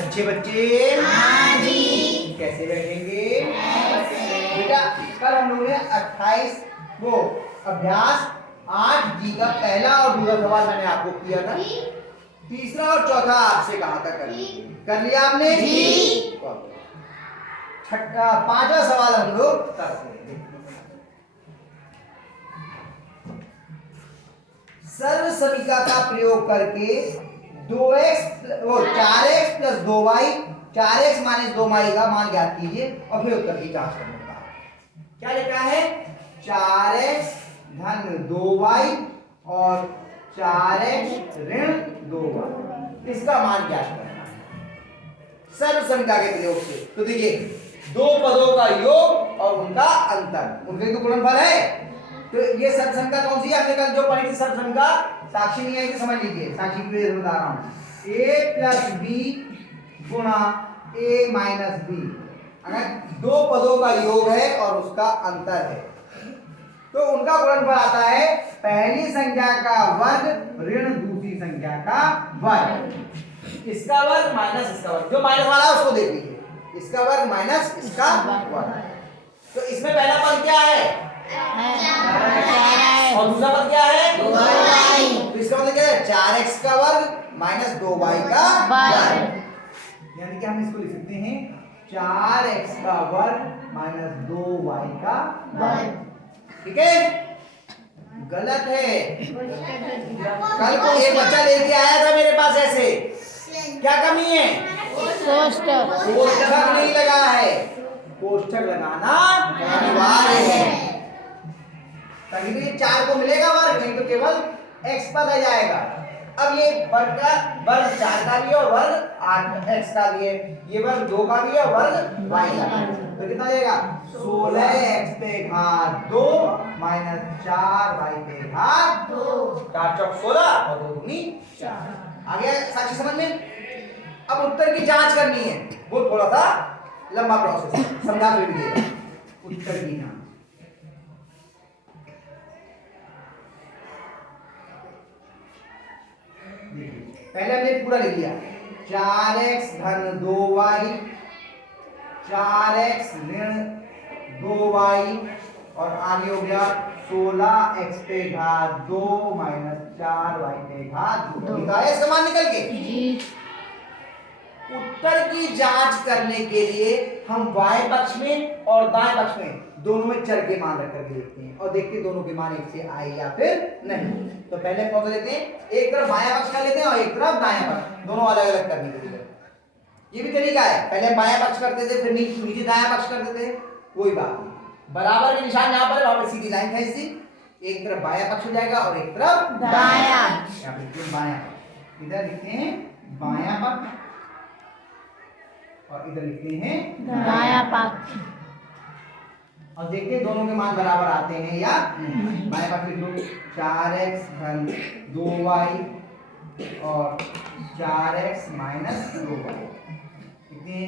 अच्छे बच्चे हाँ जी कैसे बैठेंगे बेटा? कल हम लोगों ने 28 वो अभ्यास 8G का पहला और दूसरा सवाल मैंने आपको किया था। तीसरा और चौथा आपसे कहा था कर लिया आपने जी। छठा पांचवा सवाल हम लोग करते हैं। सर्व समीकरण का प्रयोग करके 4x plus 2y 4x minus 2y का मान ज्ञात कीजिए और फिर उत्तर की जांच करने का। क्या लिखा है? 4x धन 2y और 4x ऋण 2y इसका मान ज्ञात करना है सर्व समीकरण के प्रयोग से। तो देखिए दो पदों का योग और उनका अंतर, उनके तो गुणनफल है। तो ये सर्व समीकरण कौन सी है? हमने कल जो पढ़ी थी सर्व समीकरण, साक्षी नहीं आई तो समझ लीजिए, साक्षी की वजह से बता रहा हूं। a प्लस बी गुणा a माइनस बी, अगर दो पदों का योग है और उसका अंतर है तो उनका गुणनफल आता है पहली संख्या का वर्ग ऋण दूसरी संख्या का वर्ग, इसका वर्ग माइनस इसका वर्ग। जो माइनस वाला है उसको देख लीजिए, इसका वर्ग माइनस इसका वर्ग। तो इसमें पहला पद क्या है? और दूसरा पद क्या है? 2y। तो इसका मतलब क्या है? 4x का वर्ग माइनस 2y का वर्ग, यानी कि हम इसको लिख सकते हैं 4x का वर्ग माइनस 2y का वर्ग। ठीक है? गलत है। कल को एक बच्चा लेके आया था मेरे पास ऐसे, क्या कमी है? कोष्ठक नहीं लगा है, कोष्ठक लगाना अनिवार्य है तभी तो ये 4 को मिलेगा वर्ग, नहीं तो केवल x पर रह जाएगा। अब ये वर्ग का वर्ग 4 का भी है और वर्ग 8x का भी है, ये वर्ग 2 का भी है और वर्ग y का भी है। तो कितना जाएगा? 16x पे घात 2 माइनस 4y पे घात 2, 4 चौक 16 और 2 दूनी 4। आ गया साक्षी समझ में? अब उत्तर की जांच करनी है, वो थोड़ा सा लंबा प्रोसेस है, समझा फिर दीजिएगा उत्तर की जांच। पहले हमने पूरा लिख लिया 4x धन 2y 4x ऋण 2y और आगे हो गया 16x पे घात 2 माइनस 4y पे घात 2। निकाले इसका मान निकल के जी। उत्तर की जांच करने के लिए हम बाएं पक्ष में और दाएं पक्ष में दोनों में चर के मान रख करके देखते हैं और देखते हैं दोनों के मान एक से आए या फिर नहीं। तो पहले कौन सा लेते हैं? एक तरफ बायां पक्ष का लेते हैं और एक तरफ दायां पक्ष, दोनों अलग अलग करने के लिए। ये भी तरीका है, पहले बायां पक्ष करते थे फिर नीचे दायां पक्ष करते थे, कोई बात नहीं। बराबर के निशान यहाँ पर है, वहां पे सीधी लाइन खींच दी, एक तरफ बायां पक्ष हो जाएगा और एक तरफ दायां। यहाँ पे बायां पक्ष, इधर लिखते हैं बायां पक्ष और इधर लिखते हैं दायां पक्ष और देखते हैं दोनों के मान बराबर आते हैं या नहीं। बाएं पक्ष लिख लो 4x धन 2y और 4x माइनस 2y, कितने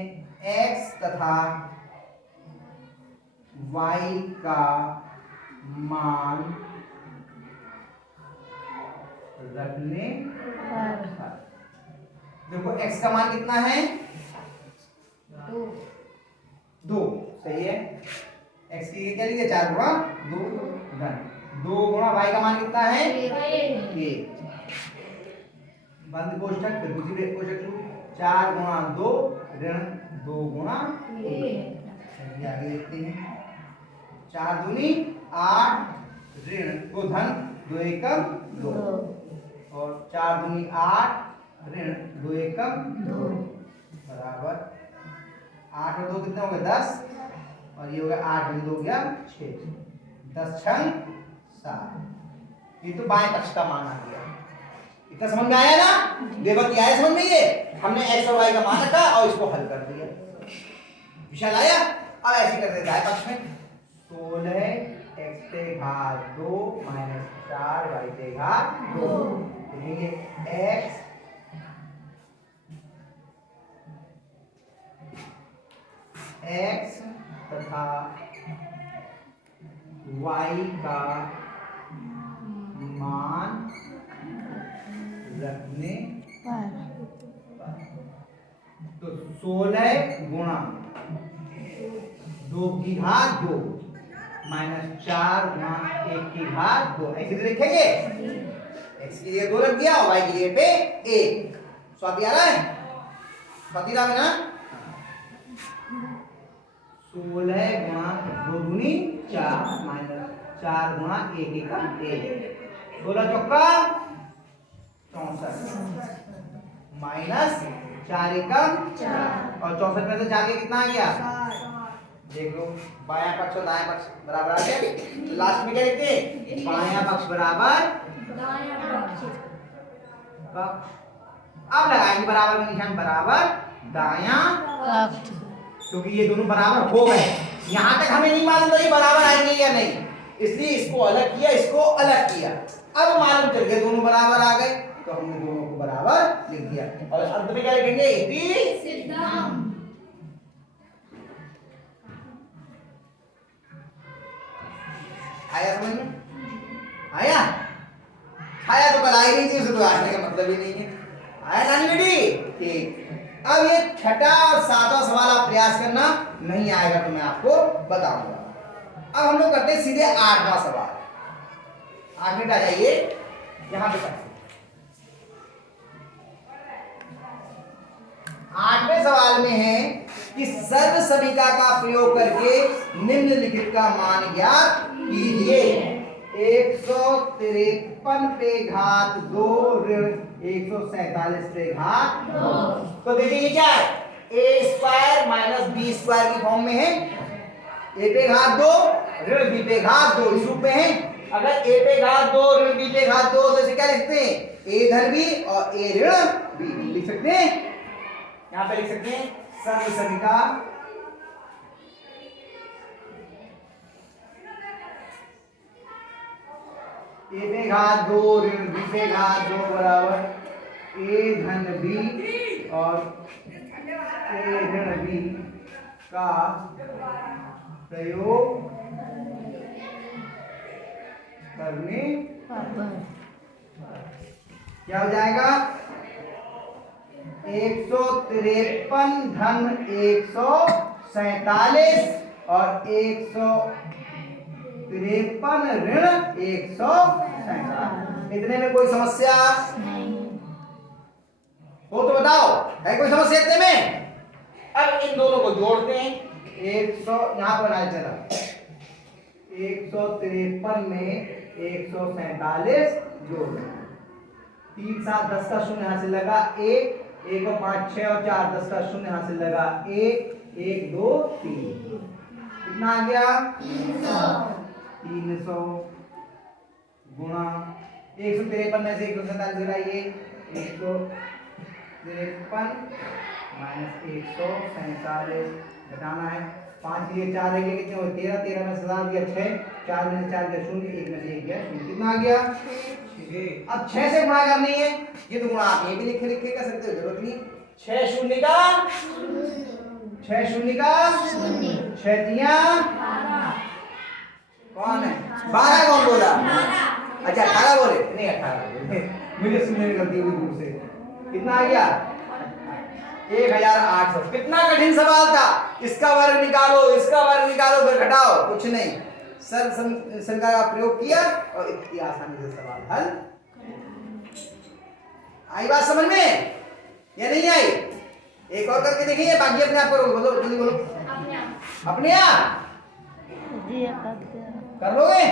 x तथा y का मान रखने पर। देखो x का मान कितना है? 2। सही है। x की क्या लिखे? 4 गुणा 2 धन 2 गुणा y का मान कितना है? 1। बंद कोष्ठक फिर दूसरी ब्रैकेट कोष्ठक 4 गुणा 2 ऋण 2 गुणा 1। आगे देखते हैं 4 दूनी 8 ऋण 2 धन 2 एकम 2 और 4 दूनी 8 ऋण 2 एकम 2 बराबर 8 और 2 कितना हो गया? 10 और ये हो गया 8 बिंदु हो गया 6, 10 छंग 7। ये तो बाएं पक्ष का मान आ गया। इतना समझ में आया ना? देवती आया समझ में? ये हमने x और y का मान रखा और इसको हल कर दिया, विशाल आया। अब ऐसे कर देते दाएं पक्ष में 16x पे घात 2 माइनस 4y पे घात 2, लिखेंगे x तथा y का मान रखने पर। तो 16 गुणा 2 की घात 2 माइनस 4 गुणा 1 की घात 2 ऐसे लिखेंगे। x की जगह 2 रख दिया और y की जगह पे 1। स्वाति आ रहा है? स्वाति रहा है ना? 16 गुणा 2 दूनी 4 माइनस 4 गुणा 1 का 1 16 चौका 64 माइनस 4 एकम 4 और 64 में से 4 के कितना आ गया? देख लो बायां पक्ष और दायां पक्ष बराबर आ गया। तो लास्ट में क्या लिखते हैं? बायां पक्ष बराबर दायां पक्ष। अब लगाएंगे बराबर का निशान बराबर दायां पक्ष, क्योंकि ये दोनों बराबर हो गए। यहां तक हमें नहीं मालूम था ये बराबर आएंगे या नहीं, इसलिए इसको अलग किया, इसको अलग किया। अब मालूम चल गया दोनों बराबर आ गए, तो हमने दोनों को बराबर लिख दिया। और अंत में क्या लिखेंगे? इति सिद्धम। आया समझ में? आया? आया तो कल आई नहीं थी, उसे तो आने का मतलब ही नहीं है। आया नानी बेटी? ठीक। अब ये छठा और सातवां सवाल आप प्रयास करना, नहीं आएगा तो मैं आपको बताऊंगा। अब हम लोग करते हैं सीधे आठवां सवाल। 8 मिनट आ जाइए यहां पे। 8वें सवाल में है कि सर्व समीका का प्रयोग करके निम्नलिखित का मान ज्ञात कीजिए। 153 पे घात 2 ऋण 147 पे घात 2। तो देखिए ये क्या है? a square minus b square की फॉर्म में है। a पे घात 2 ऋण b पे घात 2 इस रूप में है। अगर a पे घात 2 ऋण b पे घात 2 तो इसे क्या लिखते हैं? a धन b और a ऋण b लिख सकते हैं। यहां पे लिख सकते हैं सर्व समीका a पे घात 2 ऋण b पे घात 2 बराबर a धन b और a ऋण b का प्रयोग करने क्या हो जाएगा? 153 धन 147 और 153 ऋण 147। इतने में कोई समस्या हो तो बताओ, है कोई समस्या इतने में? अब इन दोनों को जोड़ते हैं। 100 यहां पर आ चला 153 में 147 जोड़ 3 7 10 का शून्य यहां से लगा 1 1 और 5 6 और 4 10 का शून्य यहां से लगा 1 1 2 3 कितना आ गया? 300 गुणा 153 में से 147 गिराइए 153 माइनस 147 घटाना है। 5 लिए 4 रह गए कितने हुए? 13 13 में से 7 गया 6 4 में से 4 गया 0 1 में से 1 गया 0 कितना आ गया? 6। अब 6 से गुणा करनी है, ये तो गुणा आप ये भी लिखे लिखे कर सकते हो, जरूरत नहीं। 6 शून्य का 6 शून्य का 6 तिया 12। कौन है? 12 कौन बोला? अच्छा 18 बोले नहीं 18 बोले मुझे सुनने में गलती हुई दूर से। कितना आ गया? 1800। कितना कठिन सवाल था। इसका वर्ग निकालो, इसका वर्ग निकालो, फिर घटाओ, कुछ नहीं। सर्व समीका का प्रयोग किया और इतनी आसानी से सवाल हल। आई बात समझ में या नहीं आई? एक और करके देखिए, बाकी अपने आप करोगे। बोलो जल्दी बोलो। अपने आप कर लोगे?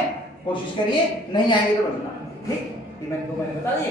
कोशिश करिए, नहीं आएंगे तो बताना। ठीक, ये मैंने 2 महीने बता दिए।